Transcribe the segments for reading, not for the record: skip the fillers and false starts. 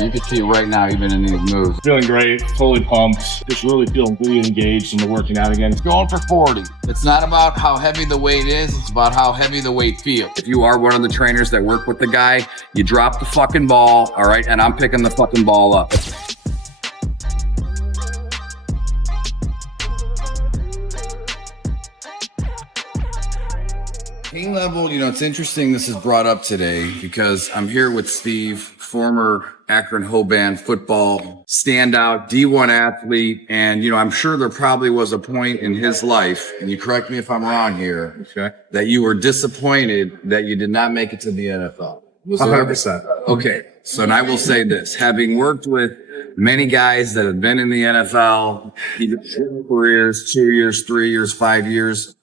You can see it right now, even in these moves. Feeling great, totally pumped. Just really feeling really engaged in the working out again. Going for 40. It's not about how heavy the weight is, it's about how heavy the weight feels. If you are one of the trainers that work with the guy, you drop the fucking ball, all right? And I'm picking the fucking ball up. Pain level, it's interesting this is brought up today because I'm here with Steve, former Akron-Hoban football standout, D1 athlete. And, I'm sure there probably was a point in his life, and you correct me if I'm wrong here, okay, that you were disappointed that you did not make it to the NFL. 100%. Okay. So, and I will say this, having worked with many guys that have been in the NFL, either careers, 2 years, 3 years, 5 years,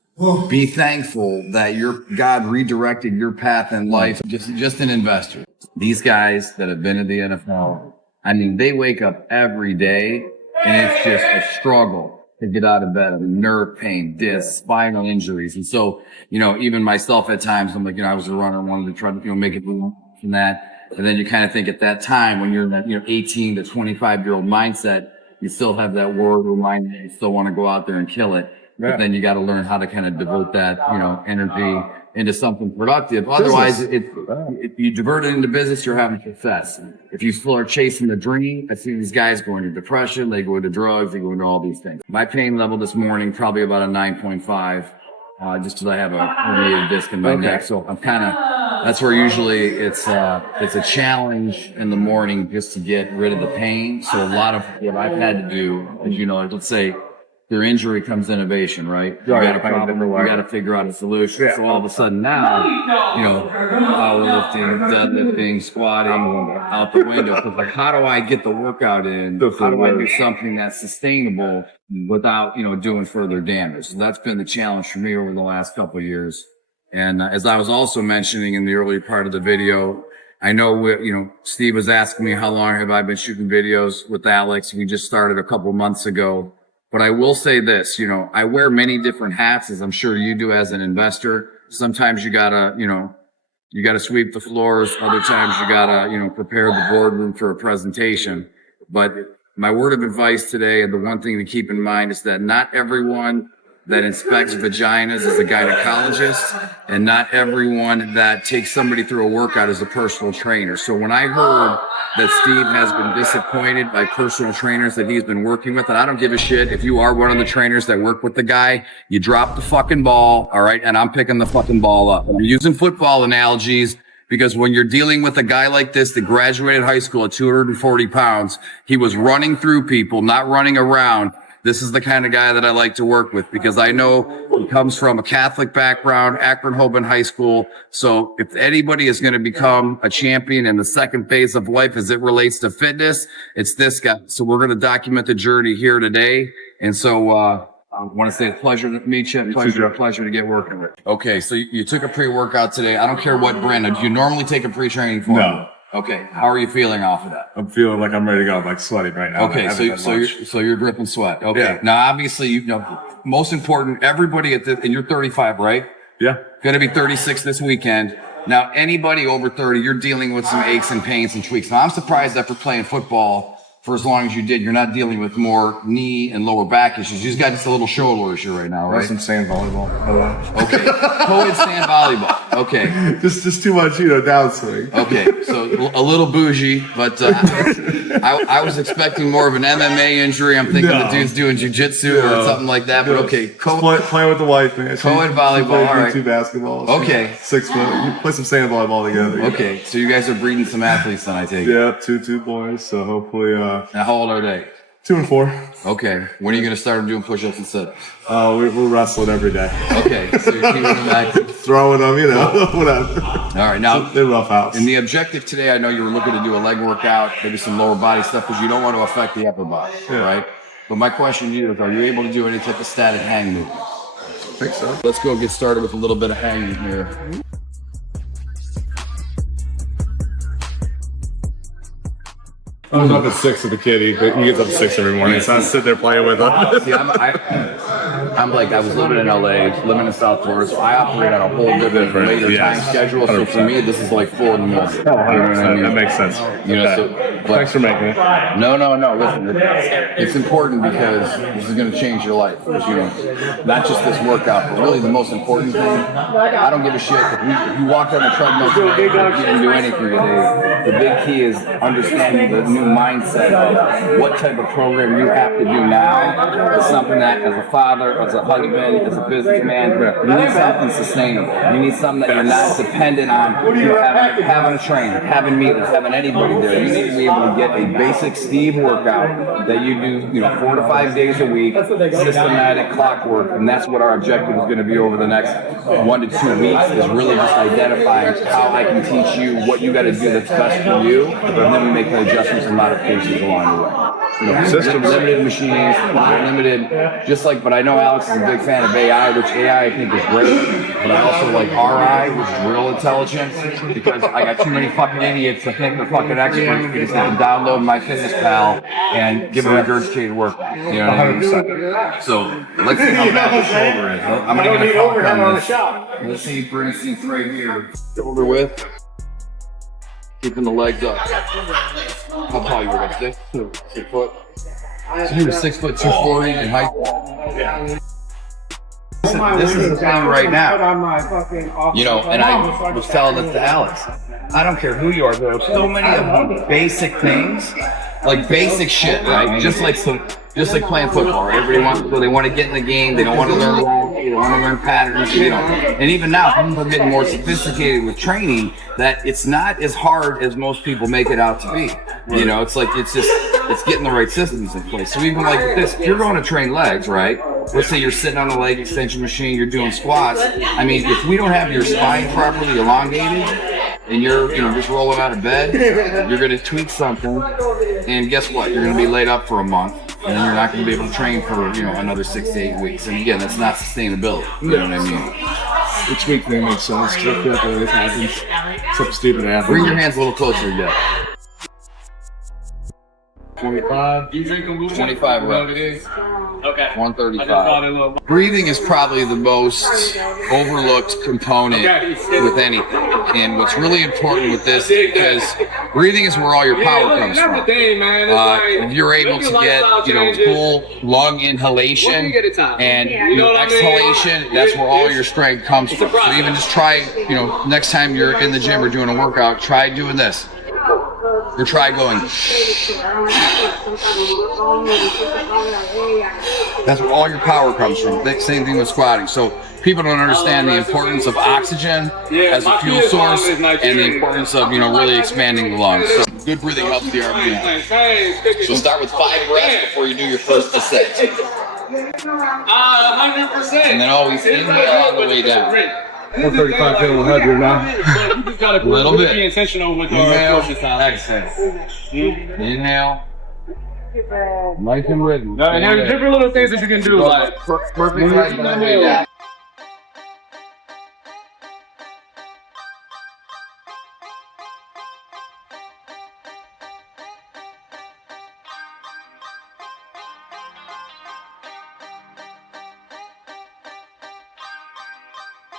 be thankful that God redirected your path in life. Just an investor. These guys that have been in the NFL, they wake up every day and it's just a struggle to get out of bed. Nerve pain, discs, spinal injuries. And so, even myself at times, I'm like, I was a runner, wanted to try to, make it from that. And then you kind of think at that time when you're in that, 18 to 25-year-old mindset, you still have that warrior mind that you still want to go out there and kill it. Yeah. But then you got to learn how to kind of devote that, energy into something productive. Otherwise, if you divert it into business, you're having success. If you still are chasing the dream, I see these guys go into depression, they go into drugs, they go into all these things. My pain level this morning, probably about a 9.5, just because I have a herniated disc in my neck. So I'm that's where usually it's a challenge in the morning just to get rid of the pain. So a lot of what I've had to do, as let's say, their injury comes innovation, right? You got a problem, you got to figure out a solution. Yeah. So all of a sudden now, powerlifting, deadlifting, squatting, out the window. So like, how do I get the workout in? How do I do something that's sustainable without, doing further damage? So that's been the challenge for me over the last couple of years. And as I was also mentioning in the early part of the video, I know, Steve was asking me how long have I been shooting videos with Alex. We just started a couple months ago. But I will say this, I wear many different hats, as I'm sure you do as an investor. Sometimes you gotta sweep the floors. Other times you gotta, prepare the boardroom for a presentation. But my word of advice today, and the one thing to keep in mind, is that not everyone that inspects vaginas is a gynecologist, and not everyone that takes somebody through a workout is a personal trainer. So when I heard that Steve has been disappointed by personal trainers that he's been working with, and I don't give a shit if you are one of the trainers that work with the guy, you drop the fucking ball, all right? And I'm picking the fucking ball up. I'm using football analogies because when you're dealing with a guy like this that graduated high school at 240 pounds, he was running through people, not running around. This is the kind of guy that I like to work with because I know he comes from a Catholic background, Akron-Hoban High School. So if anybody is going to become a champion in the second phase of life as it relates to fitness, it's this guy. So we're going to document the journey here today. And so I want to say it's a pleasure to meet you. Pleasure to get working with. Okay, so you took a pre-workout today. I don't care what brand. Do you normally take a pre-training for? No. Okay, how are you feeling off of that? I'm feeling like I'm ready to go. I'm like sweating right now. Okay, so you're dripping sweat. Okay, yeah. Now obviously most important, everybody and you're 35, right? Yeah. Gonna be 36 this weekend. Now anybody over 30, you're dealing with some aches and pains and tweaks. Now I'm surprised after playing football for as long as you did, you're not dealing with more knee and lower back issues. You just got just a little shoulder issue right now, right? Some sand volleyball. Okay, co-ed sand volleyball. Okay. Just too much, downswing. Okay, so a little bougie, but I was expecting more of an MMA injury. I'm thinking the dude's doing jiu-jitsu or something like that, but okay. Playing with the wife, man. Co-ed volleyball, all right. 2 basketballs. Okay. 6 foot. You play some sand volleyball together. Okay, so you guys are breeding some athletes then, I take it. Yeah, two boys, so hopefully... Now, how old are they? 2 and 4. Okay. When are you going to start doing push-ups and sit-ups? We're wrestling every day. Okay. So you're keeping them active. Throwing them, whatever. All right. Now, they're rough house. And the objective today, I know you were looking to do a leg workout, maybe some lower body stuff, because you don't want to affect the upper body, right? But my question to you is, are you able to do any type of static hang movement? I think so. Let's go get started with a little bit of hanging here. I was up at 6 with the kid. He gets up at 6 every morning, so I sit there playing with him. See, I was living in LA, living in South Florida, so I operate on a whole different later time schedule. So for me, this is like 4 in the morning. That makes sense. Thanks for making it. No. Listen, it's important because this is going to change your life. You know, not just this workout, but really the most important thing. I don't give a shit if you walk on the treadmill today, you didn't do anything today. The big key is understanding the new mindset of what type of program you have to do now is something that, as a father, as a husband, as a businessman, you need something sustainable. You need something that you're not dependent on having a trainer, having meetings, having anybody there. You need to be able to get a basic Steve workout that you do, 4 to 5 days a week, systematic clockwork, and that's what our objective is going to be over the next 1 to 2 weeks, is really just identifying how I can teach you what you got to do that's best for you, and then we make the adjustments and modifications along the way. Limited machines, limited, but I know Alex is a big fan of AI, which AI I think is great, but I also like RI, which is real intelligence, because I got too many fucking idiots that think they're fucking experts. You just have to download MyFitnessPal and give them a regurgitated workout. You know what I mean? So let's see how bad the shoulder is. I'm going to get a talk on this. Let's see, for instance, right here, shoulder width, keeping the legs up. How tall you were about 6 foot? So you were 6 foot 240 in height. Yeah. This is the thing right now. And I was telling this to Alex. I don't care who you are, there are so many of them basic things, like basic shit, right? Just like playing football, right? They want to get in the game, they don't want to learn rules, they don't want to learn patterns, And even now, people are getting more sophisticated with training, that it's not as hard as most people make it out to be. It's getting the right systems in place. So even like this, if you're going to train legs, right? Let's say you're sitting on a leg extension machine, you're doing squats. I mean, if we don't have your spine properly elongated and you're just rolling out of bed, you're going to tweak something, and guess what? You're going to be laid up for a month, and then you're not going to be able to train for another 6 to 8 weeks. And again, that's not sustainability. You know what I mean? The tweak thing makes sense. It happens. Some stupid athlete. Bring your hands a little closer again. 25. 25 reps. Okay. 135. Breathing is probably the most overlooked component with anything. And what's really important with this, because breathing is where all your power comes from. If you're able to get, full lung inhalation and exhalation, that's where all your strength comes from. So even just try, next time you're in the gym or doing a workout, try doing this. Or try going. That's where all your power comes from. Same thing with squatting. So people don't understand the importance of oxygen as a fuel source and the importance of, really expanding the lungs. So good breathing helps the RP. So start with 5 reps before you do your first descent. 100%. And then always inhale on the way down. 135 feeling heavier now. A little bit. Be intentional with Inhale, exhale. Inhale. Nice and rhythm. And there's different little things that you can do. Like perfect right on the way down.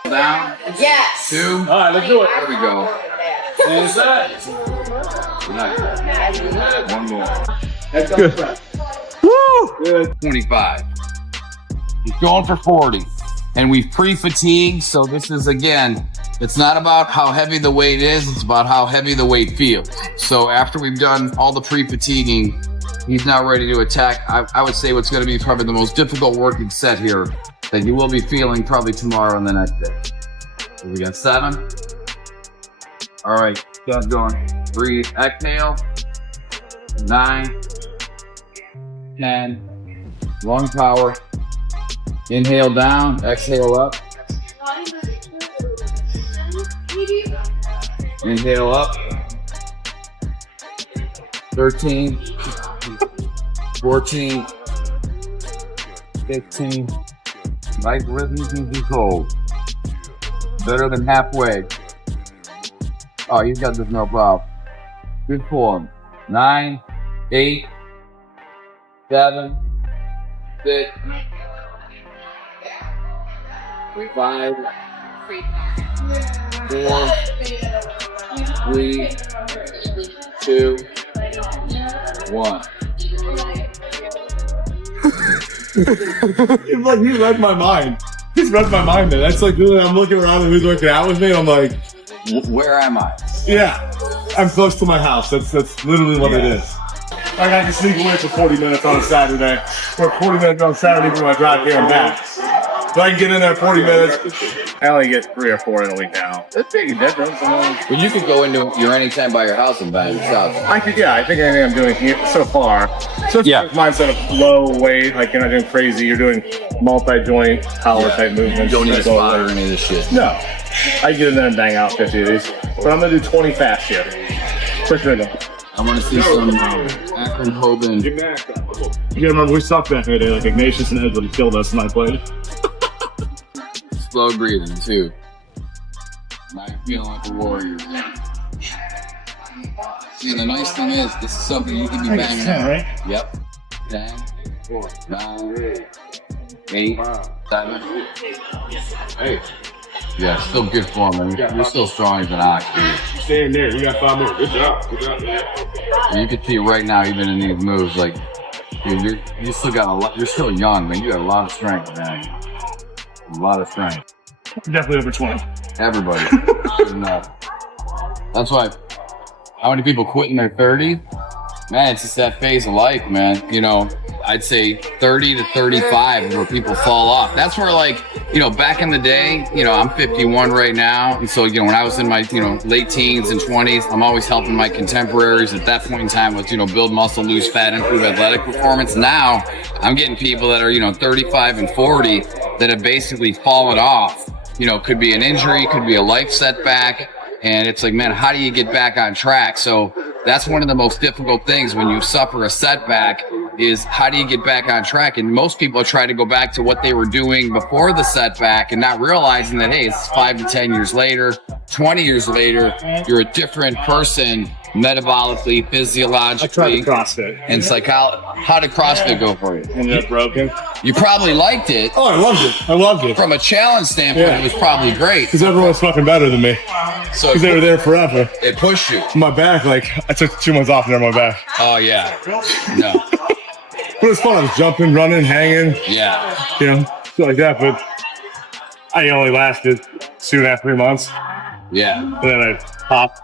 Down. Yes. 2. all right, let's do it. There we go. And set. Nice. One more. That's good. Woo! Good. 25. He's going for 40. And we've pre-fatigued, so this is, again, it's not about how heavy the weight is, it's about how heavy the weight feels. So after we've done all the pre-fatiguing, he's now ready to attack. I would say what's going to be probably the most difficult working set here that you will be feeling probably tomorrow and the next day. So we got 7. All right, keep going. Breathe, exhale. 9, 10, lung power. Inhale down, exhale up. Inhale up. 13, 14, 15. Nice rhythms and control. Better than halfway. Oh, he's got this no problem. Good form. 9, 8, 7, 6, 5, 4, 3, 2, One. It's like he read my mind. He's read my mind, man. That's like really, I'm looking around and who's working out with me. I'm like, Where am I? yeah, I'm close to my house. That's literally what it is. Like I can sneak away for 40 minutes on a Saturday, or 40 minutes on Saturday for my drive here and back. So I can get in there 40 minutes. I only get 3 or 4 in a week now. That's big difference. Well, you could go into your anytime by your house and by yourself. I think anything I'm doing here so far. So it's mindset of low weight, like you're not doing crazy, you're doing multi-joint power type movements. You don't need a like spot or any of this shit. No. I get in there and bang out 50 of these. But I'm gonna do 20 fast here. Quick rhythm. I want to see some Akron Hoban. You gotta remember we sucked that day, like Ignatius and Edward killed us and I played. Slow breathing too. Now you're feeling like a warrior. See, the nice thing is, this is something you can be banging 10, out. right? Yep. 10, 9, 8, 7. Hey. Yeah, still good form, man. You're still strong as an ox, dude. Staying there. You got 5 more. Good job. Good job. You can see right now, even in these moves, like, dude, you still got a lot. You're still young, man. You got a lot of strength, man. A lot of strength. Definitely over 20. Everybody. Good enough. That's why. How many people quit in their 30s? Man, it's just that phase of life, man. You know, I'd say 30 to 35 is where people fall off. That's where, like, you know, back in the day, you know, I'm 51 right now. And so, you know, when I was in my, you know, late teens and 20s, I'm always helping my contemporaries at that point in time with, you know, build muscle, lose fat, improve athletic performance. Now, I'm getting people that are, you know, 35 and 40 that have basically fallen off. You know, could be an injury, could be a life setback. And it's like, man, how do you get back on track? So that's one of the most difficult things when you suffer a setback is how do you get back on track? And most people try to go back to what they were doing before the setback and not realizing that, hey, it's 5 to 10 years later, 20 years later, you're a different person metabolically, physiologically. I tried CrossFit. And how did CrossFit go for you? Ended up broken. You probably liked it. Oh, I loved it. I loved it. From a challenge standpoint, It was probably great. Because everyone's fucking better than me. So Because they were there forever. it pushed you. My back, like, I took 2 months off and they're my back. Oh, yeah. No. But it was fun. I was jumping, running, hanging, Yeah. you know, shit like that. But I only lasted 2.5, 3 months. Yeah. And then I popped.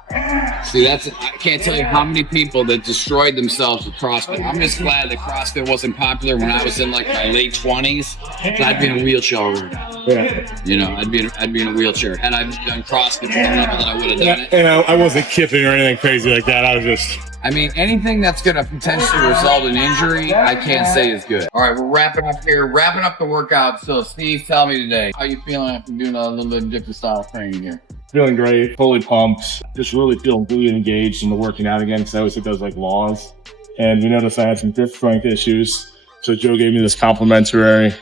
See, I can't tell you how many people that destroyed themselves with CrossFit. I'm just glad that CrossFit wasn't popular when I was in like my late 20s. I'd be in a wheelchair right now. Yeah. You know, I'd be in a wheelchair. Had I done CrossFit to the level that I would have done it. And I wasn't kipping or anything crazy like that. I was just... I mean, anything that's going to potentially result in injury, I can't say is good. All right, we're wrapping up here. Wrapping up the workout. So, Steve, tell me today, how you feeling after doing a little bit different style of training here? Feeling great, fully pumped, just really feeling really engaged in the working out again because I always think those like laws. And we noticed I had some grip strength issues. So Joe gave me this complimentary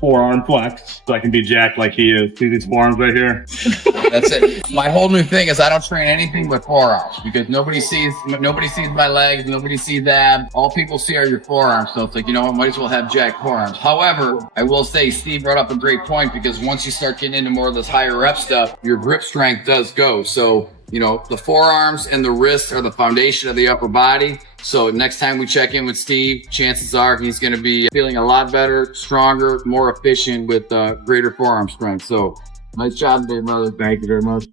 forearm flex so I can be jacked like he is. See these forearms right here? That's it. My whole new thing is I don't train anything but forearms because nobody sees my legs, nobody sees abs. All people see are your forearms. So it's like, you know what, might as well have jacked forearms. However, I will say Steve brought up a great point because once you start getting into more of this higher rep stuff, your grip strength does go. So, you know, the forearms and the wrists are the foundation of the upper body. So next time we check in with Steve, chances are he's going to be feeling a lot better, stronger, more efficient with greater forearm strength. So nice job today, brother. Thank you very much.